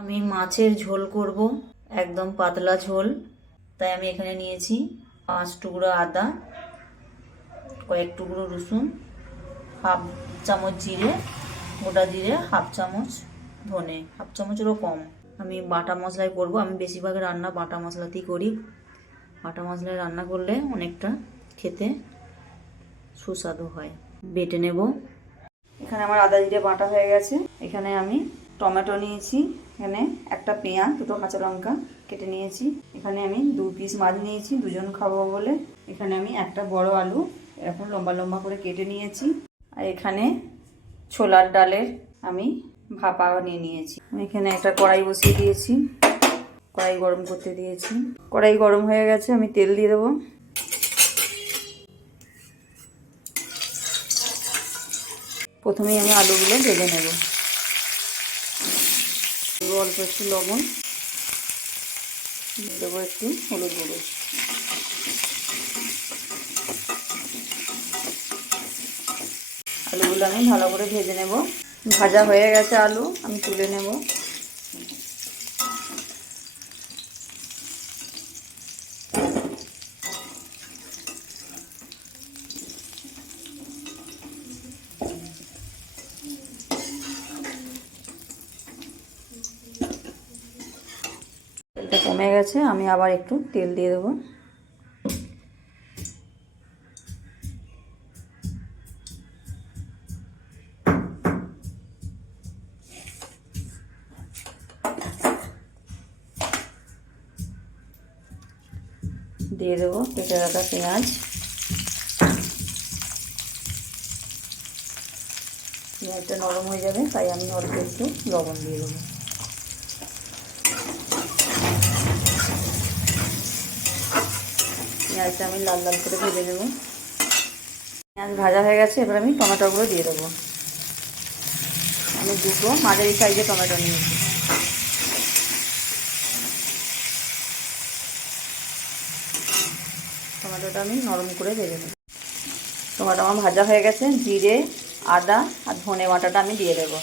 আমি মাছের ঝোল করব, একদম পাতলা ঝোল। তাই আমি এখানে নিয়েছি 5 টুকরো আদা, কয়েক টুকরো রসুন, হাফ চামচ জিরে, গোটা জিরে, হাফ চামচ ধনে, হাফ চামচেরও কম। আমি বাটা মশলায় করব। আমি বেশিরভাগ রান্না বাটা মশলাতেই করি। বাটা মশলায় রান্না করলে অনেকটা খেতে সুস্বাদু হয়। বেটে নেব। এখানে আমার আদা জিরে বাটা হয়ে গেছে। এখানে আমি টমেটো নিয়েছি, এখানে একটা পেঁয়াজ, দুটো কাঁচা লঙ্কা কেটে নিয়েছি। এখানে আমি 2 পিস মাছ নিয়েছি, দুজন খাবো বলে। এখানে আমি একটা বড় আলু এরকম লম্বা লম্বা করে কেটে নিয়েছি। আর এখানে ছোলার ডালের আমি ভাপা নিয়ে নিয়েছি। আমি এখানে একটা কড়াই বসিয়ে দিয়েছি, কড়াই গরম করতে দিয়েছি। কড়াই গরম হয়ে গেছে, আমি তেল দিয়ে দেবো। প্রথমেই আমি আলুগুলো ভেজে নেব। অল্প একটু লবণ দেবো, একটু হলুদ গুঁড়ো। আলুগুলো আমি ভালো করে ভেজে নেব। ভাজা হয়ে গেছে আলু, আমি তুলে নেব। তেলটা কমে গেছে, আমি আবার একটু তেল দিয়ে দেবো। দিয়ে দেবো কেটে রাখা পেঁয়াজ। পেঁয়াজটা নরম হয়ে যাবে, তাই আমি অল্প একটু লবণ দিয়ে দেবো। পেঁয়াজটা আমি লাল লাল করে ভেজে নেব। পেঁয়াজ ভাজা হয়ে গেছে, এবার আমি টমেটোগুলো দিয়ে দেবো। আমি দুটো মাঝারি সাইজে টমেটো নিয়েছি। টমেটোটা আমি নরম করে ভেজে নেব। টমেটো আমার ভাজা হয়ে গেছে। জিরে, আদা আর ধনে বাটাটা আমি দিয়ে দেবো।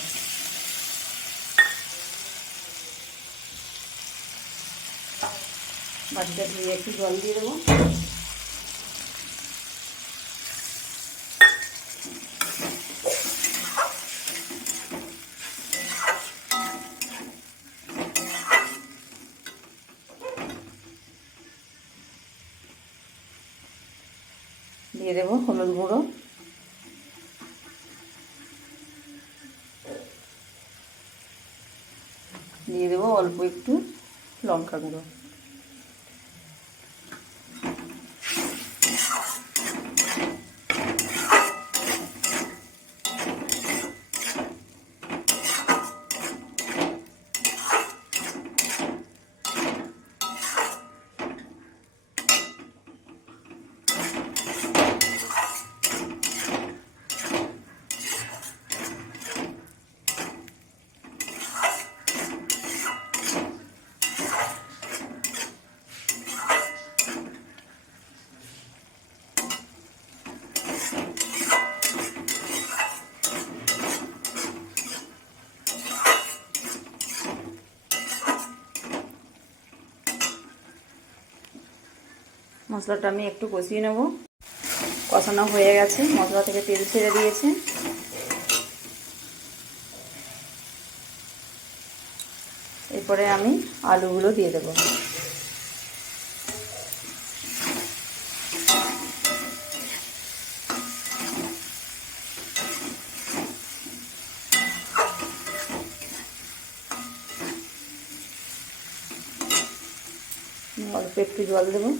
বাটিটা ধুয়ে একটু জল দিয়ে দেবো। দিয়ে দেবো হলুদ গুঁড়ো, দিয়ে দেবো অল্প একটু লঙ্কা গুঁড়ো। মশলাটা আমি একটু কষিয়ে নেব। কষানো হয়ে গেছে, মশলা থেকে তেল ছেড়ে দিয়েছে। এরপরে আমি আলুগুলো দিয়ে দেবো। অল্প একটু জল দেবো।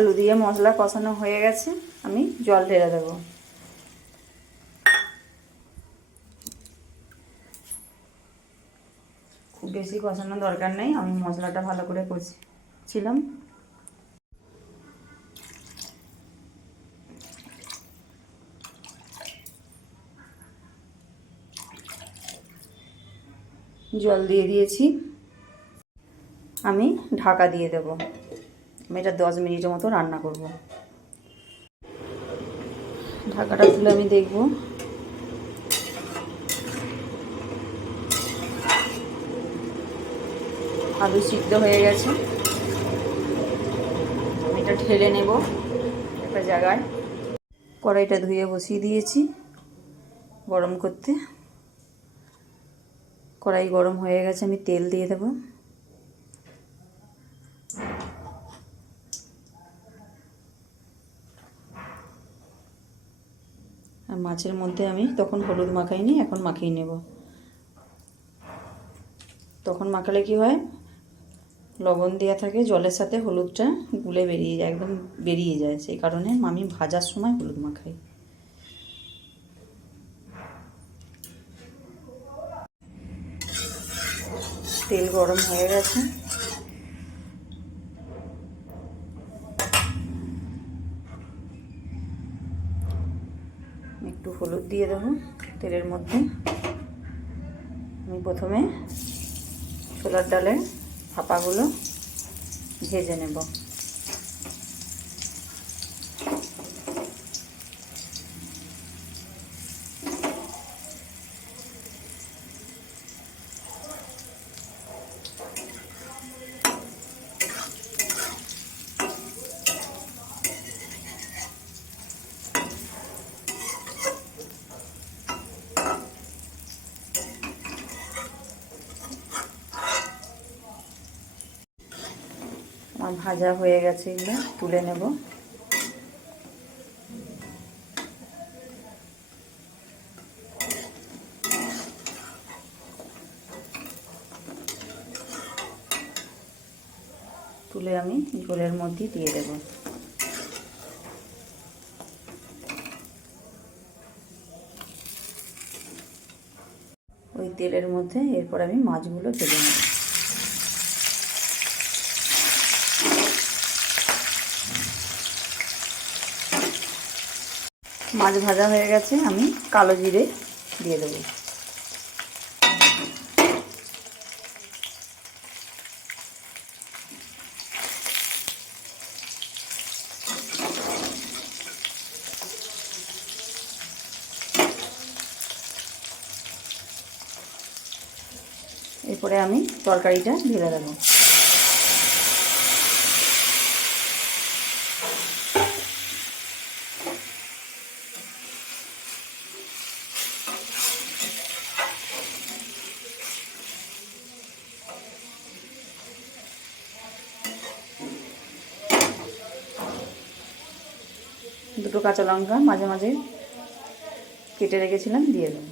আলু দিয়ে মশলা কষানো হয়ে গেছে, আমি জল ঢেলে দেবো। খুব বেশি কষানোর দরকার নেই, আমি মশলাটা ভালো করে কষছিলাম। জল দিয়ে দিয়েছি, আমি ঢাকা দিয়ে দেব। আমি এটা 10 মিনিটের মতো রান্না করব। ঢাকাটা তুলে আমি দেখব, আলু সিদ্ধ হয়ে গেছে। আমি এটা ঢেলে নেব একটা জায়গায়। কড়াইটা ধুয়ে বসিয়ে দিয়েছি গরম করতে। কড়াই গরম হয়ে গেছে, আমি তেল দিয়ে দেব। আর মাছের মধ্যে আমি তখন হলুদ মাখাইনি, এখন মাখিয়ে নেব। তখন মাখালে কি হয়, লবণ দেওয়া থাকে, জলের সাথে হলুদটা গুলে বেরিয়ে যায়, একদম বেরিয়ে যায়। সেই কারণে আমি ভাজার সময় হলুদ মাখাই। তেল গরম হয়ে গেছে, একটু হলুদ দিয়ে দেবো তেলের মধ্যে। আমি প্রথমে ছোলার ডালের ভাপাগুলো ভেজে নেব। আমার ভাজা হয়ে গেছে, এগুলো তুলে নেব। তুলে আমি ঝোলের মধ্যে দিয়ে দেব। ওই তেলের মধ্যে এরপর আমি মাছগুলো ভেজে নেব। মাছ ভাজা হয়ে গেছে, আমি কালো জিরে দিয়ে দেবো। এরপরে আমি তরকারিটা ঢেলে দেবো। দুটো কাঁচা লঙ্কা মাঝে মাঝে কেটে রেখেছিলাম, দিয়ে দেবো।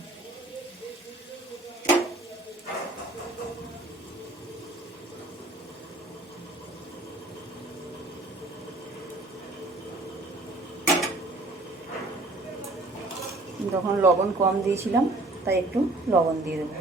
তখন লবণ কম দিয়েছিলাম, তাই একটু লবণ দিয়ে দেবো।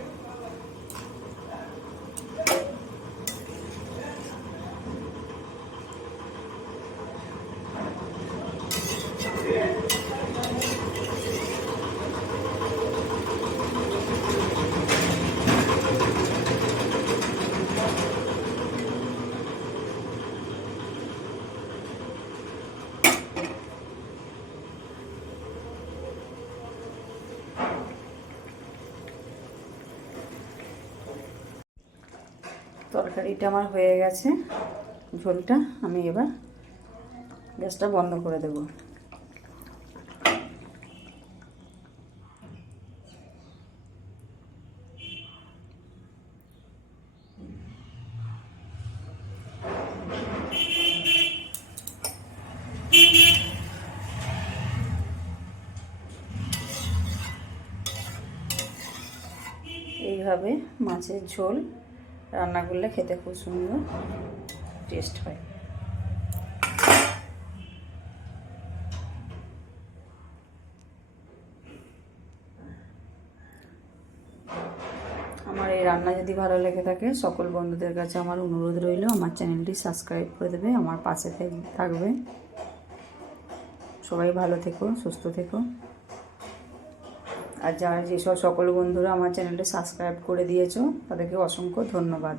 তরকারিটা আমার হয়ে গেছে, ঝোলটা আমি এবার গ্যাসটা বন্ধ করে দেব। এইভাবে মাছের ঝোল রান্না করলে খেতে খুব সুন্দর টেস্ট হয়। আমার এই রান্না যদি ভালো লেগে থাকে সকল বন্ধুদের কাছে আমার অনুরোধ রইল আমার চ্যানেলটি সাবস্ক্রাইব করে দেবে, আমার পাশে থাকবে। সবাই ভালো থেকো, সুস্থ থেকো। আর যারা যেসব সকল বন্ধুরা আমার চ্যানেলটি সাবস্ক্রাইব করে দিয়েছো তাদেরকে অসংখ্য ধন্যবাদ।